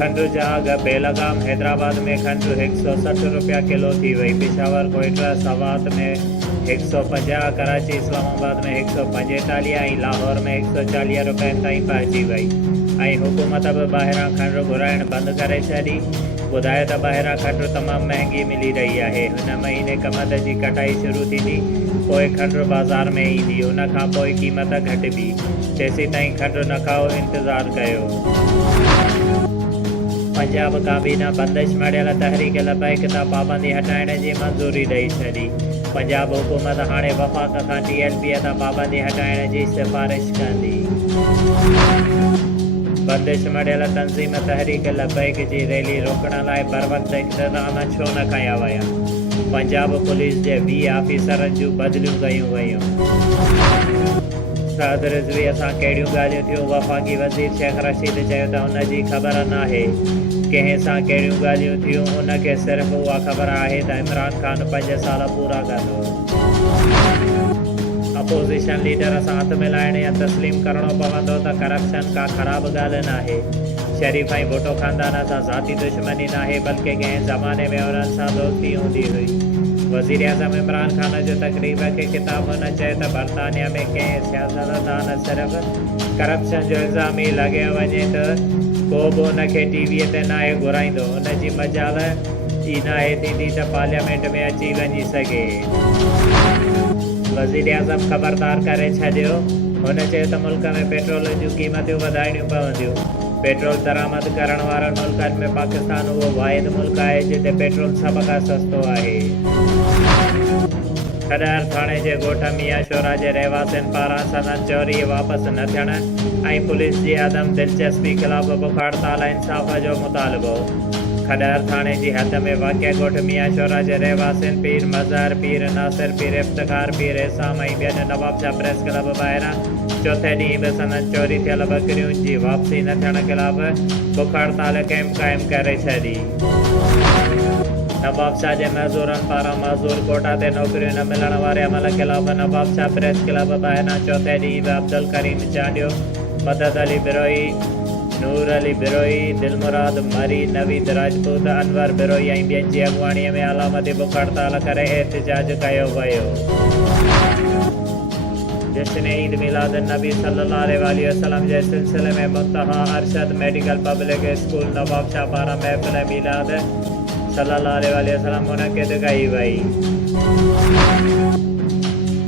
खंडु जा अघ बेलगाम हैदराबाद में खंडु 160 रुपया किलो थी वई। पेशावर कोइटा सवात में 150, कराची इस्लामाबाद में 145 ऐं लाहौर में 140 रुपयनि ताईं पहुची वई। ऐं हुकूमत बि ॿाहिरां खंडु घुराइण बंदि करे छॾी। ॿुधायो त ॿाहिरां खंडु तमामु महांगी मिली रही आहे। हिन महीने कमद जी कटाई शुरू थींदी, पोइ खंडु बाज़ार में ईंदी, उन खां पोइ क़ीमत घटिबी। तेसीं ताईं खंडु न खाओ, इंतज़ारु कयो। पंजाब काबीना बंदिश मड़ियल तहरीक लबैक तां पाबंदी हटाइण जी मंज़ूरी ॾेई छॾी। पंजाब हुकूमत हाणे वफ़ाक़ खां TLP तां पाबंदी हटाइण जी सिफ़ारिश कंदी। बंदिश मड़ियल तंज़ीम तहरीक लबैक जी रैली रोकण लाइ बर वक़्तु इक़्तिदाम छो न कया विया? पंजाब पुलिस जे 20 ऑफिसरनि जूं बदिलियूं कयूं वयूं। सअद रिज़वीअ सां कहिड़ियूं ॻाल्हियूं थियूं? वफ़ाक़ी वज़ीर शेख रशीद चयो त उन जी ख़बर नाहे कंहिं सां कहिड़ियूं ॻाल्हियूं थियूं। उनखे सिर्फ़ु उहा ख़बर आहे त इमरान ख़ान 5 साल पूरा कंदो। अपोज़िशन लीडर सां हथ मिलाइण या तस्लीम करणो पवंदो त करप्शन का ख़राब ॻाल्हि नाहे। शरीफ़ ऐं भुट्टो ख़ानदान सां ज़ाती दुश्मनी नाहे, बल्कि कंहिं ज़माने में उन्हनि सां दोस्ती हूंदी हुई। वज़ीर आज़म इमरान ख़ान जो तक़रीब खे ख़िताब न चयो त बरतानिया में कंहिं सियासतदान सिर्फ़ु करप्शन जो इल्ज़ाम ई लॻे वञे त को बि उनखे टीवीअ ते नाहे घुराईंदो। उनजी मजाल ई नाहे थींदी त पार्लियामेंट में अची वञी सघे। वज़ीर आज़म ख़बरदार करे छॾियो। हुन चयो त मुल्क में पेट्रोल जूं क़ीमतूं वधाइणियूं पवंदियूं। पेट्रोल दरामद करण वारनि मुल्कनि में पाकिस्तान उहो वाहिद मुल्क आहे जिते पेट्रोल सभ खां सस्तो आहे। खॾर थाणे जे ॻोठ मियां शोरा जे रहवासियुनि पारां सनद चोरी वापसि न थियण ऐं पुलिस जी अदम दिलचस्पी ख़िलाफ़ बुख हड़ताल इंसाफ़ जो मुतालिबो। खॾर थाणे जी हद में वाक़िअ ॻोठ मियां शोरा जे रहवासियुनि पीर मज़हर, पीर नासिर, पीर इफ़्तिख़ार, पीर इसाम ऐं ॿियनि नवाबशाह प्रेस क्लब ॿाहिरां चौथे ॾींहुं बि सनद चोरी थियल बकरियुनि जी वापसी न थियण ख़िलाफ़ बुख हड़ताल कैंप क़ाइमु करे छॾी। नवाबशाह जे मज़दूरनि पारां मज़दूर कोटा ते नौकरियूं न मिलण वारे अमल ख़िलाफ़ नवाबशाह प्रेस क्लब ॿाहिरां चौथे ॾींहुं बि अब्दुल करीम चांडियो, मदद अली बिरोई, नूर अली बिरोई, दिलमुराद मरी, नवीद राजपूत, अनवर बिरोई ऐं ॿियनि जी अॻुवाणीअ में अलामती बुख हड़ताल करे एहतिजाज कयो वियो। जश्न ईद मिलाद नबी सल्लल्लाहु अलैहि वसल्लम जे सिलसिले में Muntaha Arshad medical public school Nawabshah पारां महफ़िल मिलाद सल्लल्लाहु अलैहि वसल्लम मुनक़िद कई वई।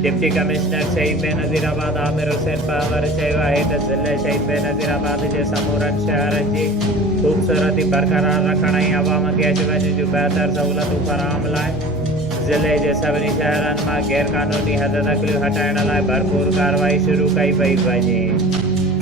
डिप्टी कमिश्नर शहीद बेनज़ीराबाद आमिर हुसैन पहवर चयो आहे त ज़िले शहीद बेनज़ीराबाद जे समूरनि शहरनि जी ख़ूबसूरती बरक़रार रखण ऐं अवाम खे अचु वञ जूं बहितर सहूलतूं फ़राहम लाइ ज़िले जे सभिनी शहरनि मां गैरक़ानूनी हद दख़लियूं हटाइण लाइ भरपूर कार्रवाई शुरू कई पई वञे।